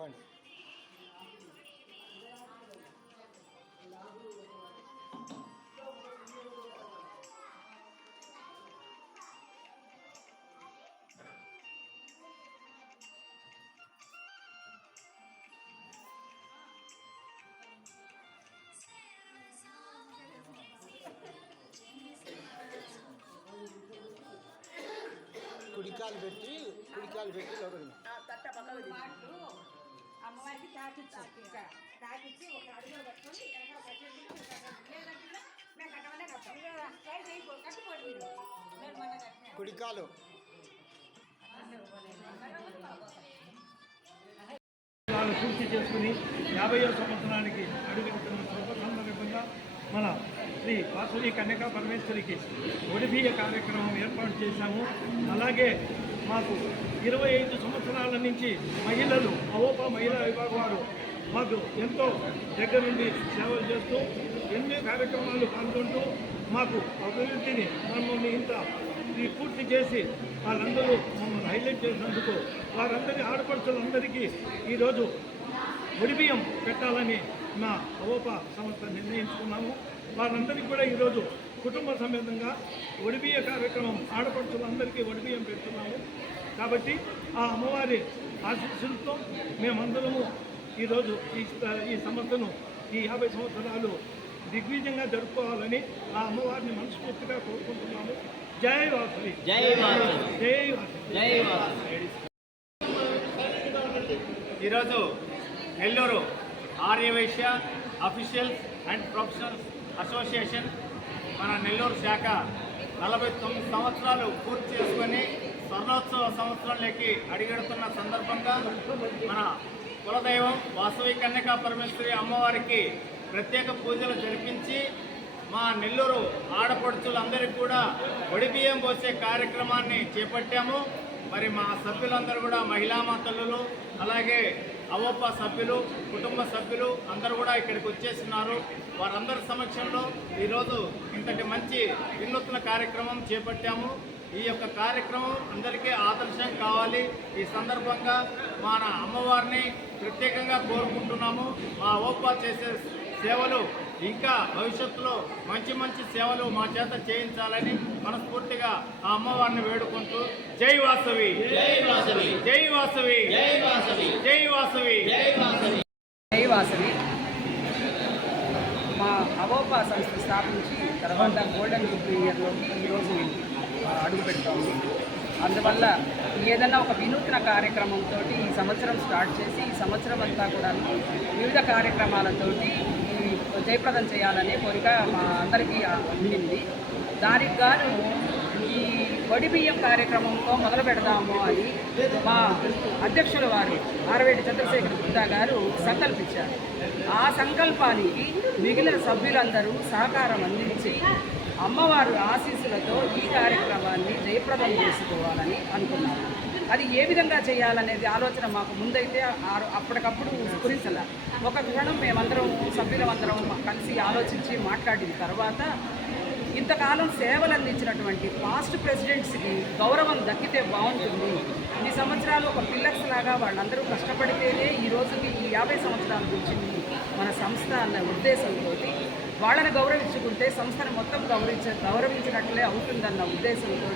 పోండి కుడికాలు పెట్టి కుడికాలు పెట్టి లోపలికి తాకిచ్చు తాకిచ్చి ఒక అడుగులో పట్టుకొని వెనకాల పట్టేసి లేదంటే మేము కట్టమనే కట్టాం. ట్రై చేయకో కట్టుకోండి మీరు. నేను మొన్న కట్టినా. కుడికాలు. వాళ్ళు పూర్తి చేసుకుని యాభైవ సంవత్సరానికి అడుగుతున్న శుభ సందర్భంగా మన శ్రీ వాసవి కన్యకా పరమేశ్వరికి ఒడిబియ్య కార్యక్రమం ఏర్పాటు చేశాము. అలాగే మాకు ఇరవై ఐదు సంవత్సరాల నుంచి మహిళలు అవోప మహిళా విభాగం వారు మాకు ఎంతో దగ్గర నుండి సేవలు చేస్తూ ఎన్నో కార్యక్రమాలు పాల్గొంటూ మాకు అభివృద్ధిని మమ్మల్ని ఇంత ఈ పూర్తి చేసి వాళ్ళందరూ మమ్మల్ని హైలైట్ చేసినందుకు వారందరి ఆడపడుచులందరికీ ఈరోజు ఒడిబియ్యం పెట్టాలని మా అవోప సంస్థ నిర్ణయించుకున్నాము. వారందరికీ కూడా ఈరోజు కుటుంబ సమేతంగా ఒడిబియ్య కార్యక్రమం ఆడపడుచులందరికీ ఒడిబియ్యం పెడుతున్నాము. కాబట్టి ఆ అమ్మవారి ఆశీస్సులతో మేమందరము ఈరోజు ఈ ఈ సంస్థను ఈ యాభై సంవత్సరాలు దిగ్విజయంగా జరుపుకోవాలని ఆ అమ్మవారిని మనస్ఫూర్తిగా కోరుకుంటున్నాము. జై వాసవి జై జై జై ఈరోజు Nellore Aryavaishya officials and professionals association మన నెల్లూరు శాఖ నలభై తొమ్మిది సంవత్సరాలు పూర్తి చేసుకొని స్వర్ణోత్సవ సంవత్సరంలోకి అడిగెడుతున్న సందర్భంగా మన కులదైవం వాసవి కన్యకా పరమేశ్వరి అమ్మవారికి ప్రత్యేక పూజలు జరిపించి మా నెల్లూరు ఆడపడుచులందరికీ కూడా ఒడిబియ్యం పోసే కార్యక్రమాన్ని చేపట్టాము. మరి మా సభ్యులందరూ కూడా మహిళా మాతలు అలాగే అవోప సభ్యులు కుటుంబ సభ్యులు అందరూ కూడా ఇక్కడికి వచ్చేస్తున్నారు. వారందరి సమక్షంలో ఈరోజు ఇంతటి మంచి వినూత్న కార్యక్రమం చేపట్టాము. ఈ యొక్క కార్యక్రమం అందరికీ ఆదర్శం కావాలి. ఈ సందర్భంగా మన అమ్మవారిని ప్రత్యేకంగా కోరుకుంటున్నాము. మా ఓపా చేసే సేవలు ఇంకా భవిష్యత్తులో మంచి మంచి సేవలు మా చేత చేయించాలని మనస్ఫూర్తిగా ఆ అమ్మవారిని వేడుకుంటూ జై వాసవి. జై వాసవి. జై వాసవి. జై వాసవి. జై వాసవి. జై వాసవి. దైవాసవి మా అవోపా సంస్థ స్థాపించి తర్వాత గోల్డెన్ జూబ్లీ ఇయర్లోకి ఈరోజు అడుగు పెడతాము. అందువల్ల ఏదైనా ఒక వినూత్న కార్యక్రమంతో ఈ సంవత్సరం స్టార్ట్ చేసి ఈ సంవత్సరం అంతా కూడా వివిధ కార్యక్రమాలతోటి జయప్రదం చేయాలనే కోరిక మా అందరికీ ఉండింది. దానికి గాను ఈ వడి బియ్యం కార్యక్రమంతో మొదలు పెడదాము అని మా అధ్యక్షుల వారు ఆరవేటి చంద్రశేఖర్ గుప్తా గారు సంకల్పించారు. ఆ సంకల్పానికి మిగిలిన సభ్యులందరూ సహకారం అందించి అమ్మవారు ఆశీస్సులతో ఈ కార్యక్రమాన్ని జయప్రదం చేసుకోవాలని అనుకున్నాము. అది ఏ విధంగా చేయాలనేది ఆలోచన మాకు ముందైతే ఆ- అప్పటికప్పుడు స్ఫురించాల. ఒక క్షణం మేమందరం సభ్యులమందరం కలిసి ఆలోచించి మాట్లాడిన తర్వాత ఇంతకాలం సేవలు అందించినటువంటి పాస్ట్ ప్రెసిడెంట్స్కి గౌరవం దక్కితే బాగుంటుంది. ఈ సంవత్సరాలు ఒక పిల్లర్స్ లాగా వాళ్ళందరూ కష్టపడితేనే ఈ రోజుకి ఈ యాభై సంవత్సరాలు వచ్చింది మన సంస్థ అన్న ఉద్దేశంతో వాళ్ళని గౌరవించుకుంటే సంస్థను మొత్తం గౌరవించ గౌరవించినట్లే అవుతుందన్న ఉద్దేశంతో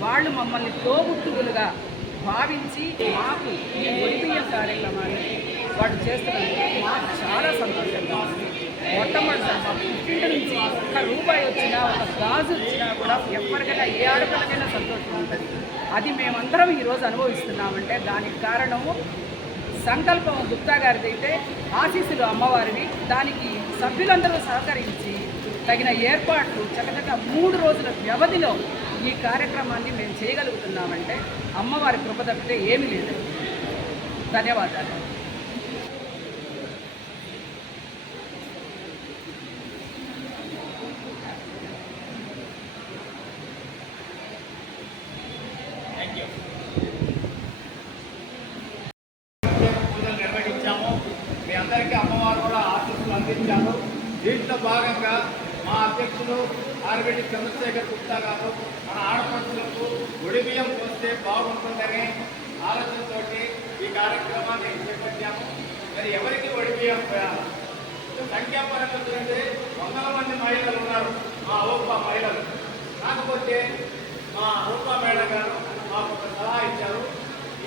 వాళ్ళు మమ్మల్ని తోబుట్టువులుగా భావించి మాకు ఈ ఒడిబియ్యం కార్యక్రమాన్ని వాడు చేస్తున్నందుకు మాకు చాలా సంతోషంగా ఉంది. మొట్టమొదటిసారి మా పుట్టింటి నుంచి ఒక్క రూపాయి వచ్చినా ఒక గాజు వచ్చినా కూడా ఎవరికైనా ఏ ఆడపిల్లకైనా సంతోషం ఉంటుంది. అది మేమందరం ఈరోజు అనుభవిస్తున్నామంటే దానికి కారణము సంకల్పం గుప్తా గారిది అయితే ఆశీస్సులు అమ్మవారివి. దానికి సభ్యులందరూ సహకరించి తగిన ఏర్పాట్లు చక్కచక్క మూడు రోజుల వ్యవధిలో ఈ కార్యక్రమాన్ని మేము చేయగలుగుతున్నామంటే అమ్మవారి కృప తప్పితే ఏమీ లేదు. ధన్యవాదాలు. నిర్వహించాము. మీ అందరికీ అమ్మవారు కూడా ఆశీస్సులు అందించారు. దీంట్లో భాగంగా అధ్యక్షులు ఆర్బిడి చంద్రశేఖర్ గుప్తా గారు మన ఆడపడుచులకు ఒడిబియ్యం పోస్తే బాగుంటుందనే ఆలోచనతో ఈ కార్యక్రమాన్ని చేపట్టాము. మరి ఎవరికి ఒడిపియం సంఖ్యాపరంగా చూస్తే వందల మంది మహిళలు ఉన్నారు మా ఓపా మహిళలు. కాకపోతే మా రూపా మేడం గారు మాకు ఒక సలహా ఇచ్చారు.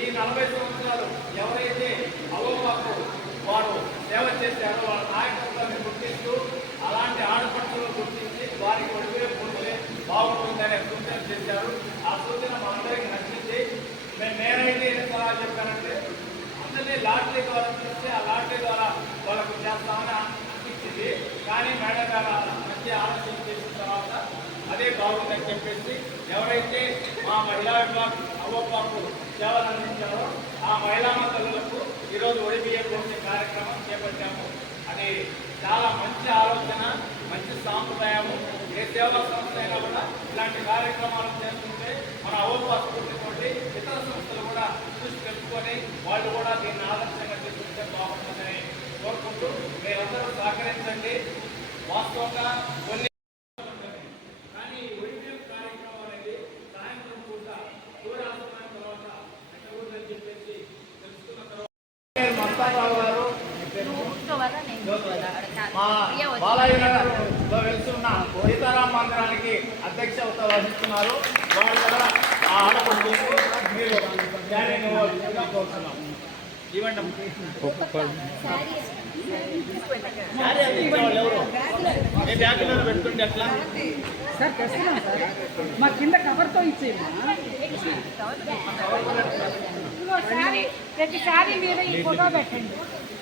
ఈ నలభై సంవత్సరాలు ఎవరైతే అవోపాకు వారు సేవ చేశారు వాళ్ళ నాయకత్వాన్ని గుర్తిస్తూ అలాంటి ఆడపడుతులు గుర్తించి వారికి ఒడిపే పొందులే బాగుంటుందనే సూచన చేశారు. ఆ సూచన మా అందరికీ నచ్చింది. మేము నేనైతే ఏం సలహా చెప్పానంటే అందరినీ లాటరీ ద్వారా చూస్తే ఆ లాటరీ ద్వారా వాళ్ళకు చేస్తామని అనిపించింది. కానీ మేడం గారు మంచి ఆలోచన చేసిన తర్వాత అదే బాగుందని చెప్పేసి ఎవరైతే మా మహిళా విభాగం అవ్వపాకు సేవలు అందించారో ఆ మహిళా మతలకు ఈరోజు ఒడిబియ్య కార్యక్రమం చేపట్టాము అది చాలా మంచి ఆలోచన మంచి సాంప్రదాయము ఏ సేవా సంస్థ అయినా కూడా ఇలాంటి కార్యక్రమాలు చేస్తుంటే మన అవ్వపా తోటి ఇతర సంస్థలు కూడా చూసి తెలుసుకొని వాళ్ళు కూడా దీన్ని ఆదర్శంగా తీసుకుంటే బాగుంటుందని కోరుకుంటూ మీరందరూ సహకరించండి. వాస్తవంగా కొన్ని కానీ నగర్లో వెళ్తున్న సీతారాం మందిరానికి అధ్యక్షత వహిస్తున్నారు వారి ద్వారా ఆ మీరు క్యారీని కోరుతున్నాం. ఇవ్వండి ఏ బ్యాగులో సార్ సార్. మా కింద కవర్తో ఇచ్చేయమ్మా. ఇదిగో శారీ ప్రతి శారీ మీద ఈ ఫోటో పెట్టండి.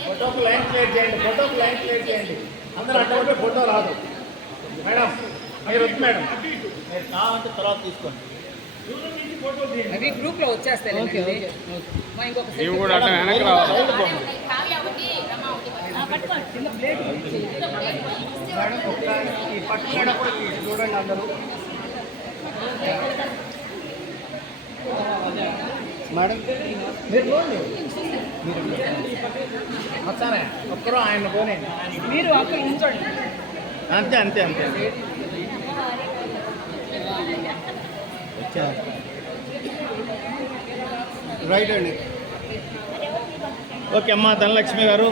ఫోటోకు లైన్ క్లియర్ చేయండి ఫోటోకు లైన్ క్లియర్ చేయండి అందరూ అటువంటి ఫోటో రాదు మేడం మీరు వద్దు మేడం మీరు కావాలంటే తర్వాత తీసుకోండి అవి గ్రూప్లో వచ్చేస్తాయి మా ఇంకొక set ఇవి కూడా అట్లా వెనక్కి రావాలి కింద ప్లేట్ మేడం చూడండి అందరూ. మేడం? మీరు పోండి. వచ్చానే ఒక్కరు ఆయన పోనండి మీరు అంతే అంతే అంతే. రైట్ అండి. ఓకే అమ్మా ధనలక్ష్మి గారు.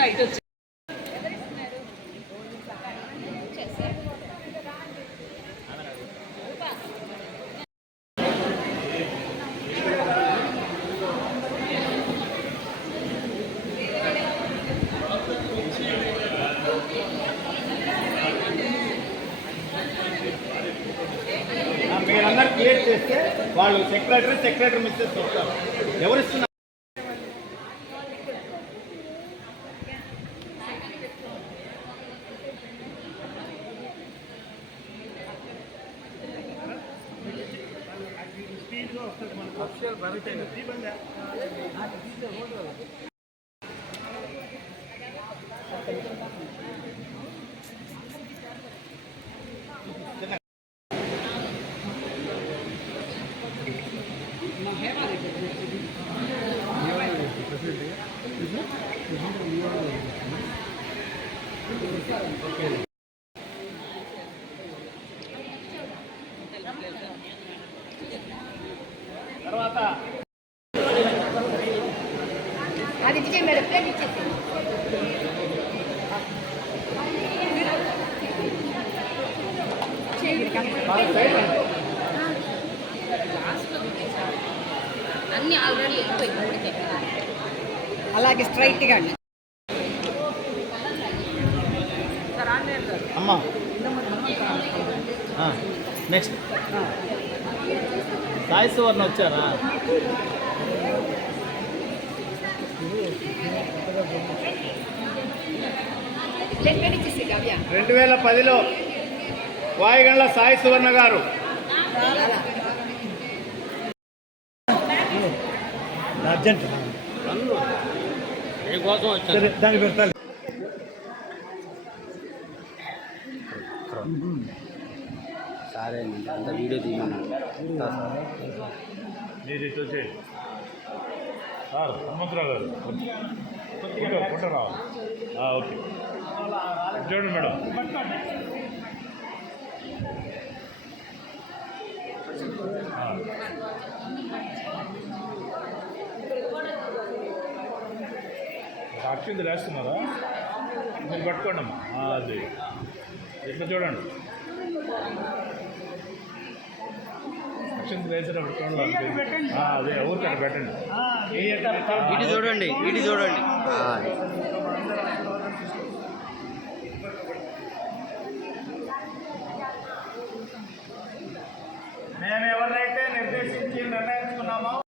అక్క ఇటు వచ్చి మీరందరూ క్రియేట్ చేస్తే వాళ్ళు సెక్రటరీ సెక్రటరీ మిస్సెస్ వస్తారు ఎవరు ఇస్తున్నారు? తర్వాత అది విజయ్ మేడం ప్లేట్ ఇచ్చేసి. అన్ని ఆల్రెడీ వెళ్ళిపోయింది ఊరికే అలాగే స్ట్రైట్గా అండి. అమ్మా. నెక్స్ట్ సాయి సువర్ణ వచ్చారా? రెండు వేల పదిలో వాయుగండ్ల సాయి సువర్ణ గారు. అర్జెంట్. వచ్చాను సరే దానికి అంత వీడియో తీయమన్నాడు. మీరు ఇటు వచ్చేయండి సార్ హనుమంతరావు గారు ఫోటో రావాలి. ఓకే. చూడండి మేడం. ఆ. అక్షింది రాస్తున్నారా మీరు పట్టుకోండి అమ్మా అది. ఎట్లా చూడండి? వేసేటప్పుడు చూడండి ఆ, అదే ఊరికక్కడ పెట్టండి. ఇటు చూడండి ఇటు చూడండి.